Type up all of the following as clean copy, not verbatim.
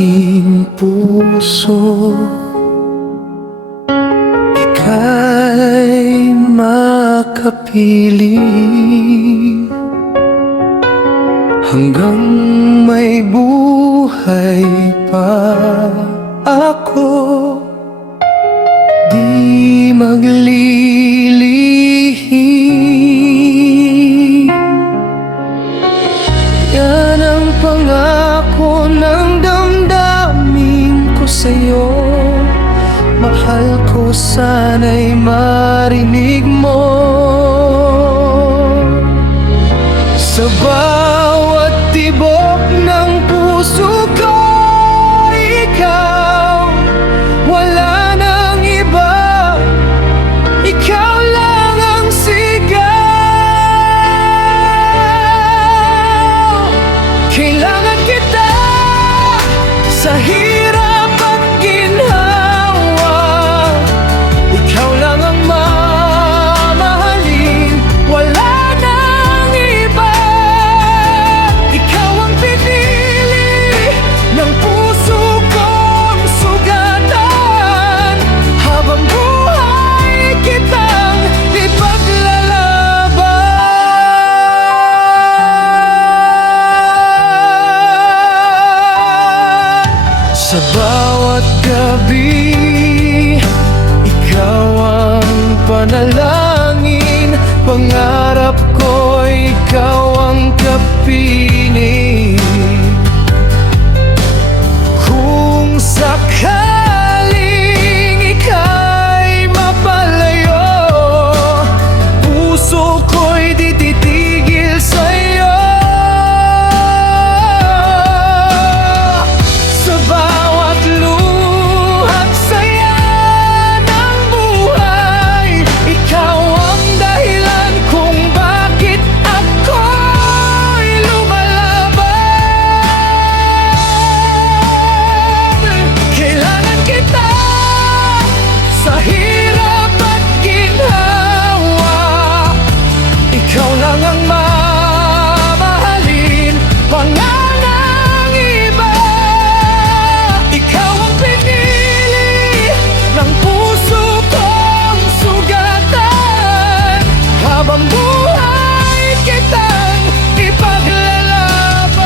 aking puso, ika'y makapili hanggang may buhay pa ako. Di maglilihim, yan ang pangako ng damdamin ko sa'yo. Mahal ko, sana'y marinig mo. Sa bawat tibok ng puso ko, ikaw, wala nang iba. Ikaw lang ang sigaw. Kailangan kita sa hirap at ginhawa. Ikaw lang ang mamahalin, wala nang iba. Ikaw ang pinili ng puso kong sugatan. Habang buhay kitang ipaglalaban. Sa bawat gabi, ikaw ang panalangin. Pangarap ko, ikaw ang kapiling. Kung sakaling ika'y mapalayo, puso ko'y di titigil sa'yo. Sa bawat luha't saya ng buhay, ikaw ang dahilan kung bakit ako'y lumalaban. Kailangan kita sa hirap at ginhawa. Ikaw lang ang mamahalin, pangalang iba. Ikaw ang pinili ng puso kong sugatan. Habang buhay kitang ipaglalaban.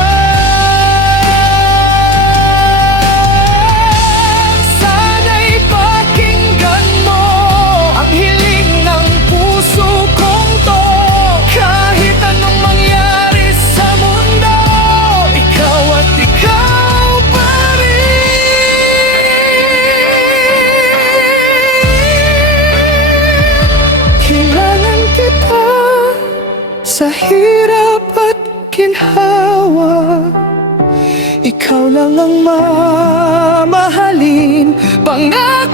Sana'y pakinggan mo ang hiling ng puso kong to. Kahit anong mangyari sa mundo, ikaw at ikaw pa rin. Kailangan kita sa hirap at ginhawa. Ikaw lang ang mamahalin, pangalan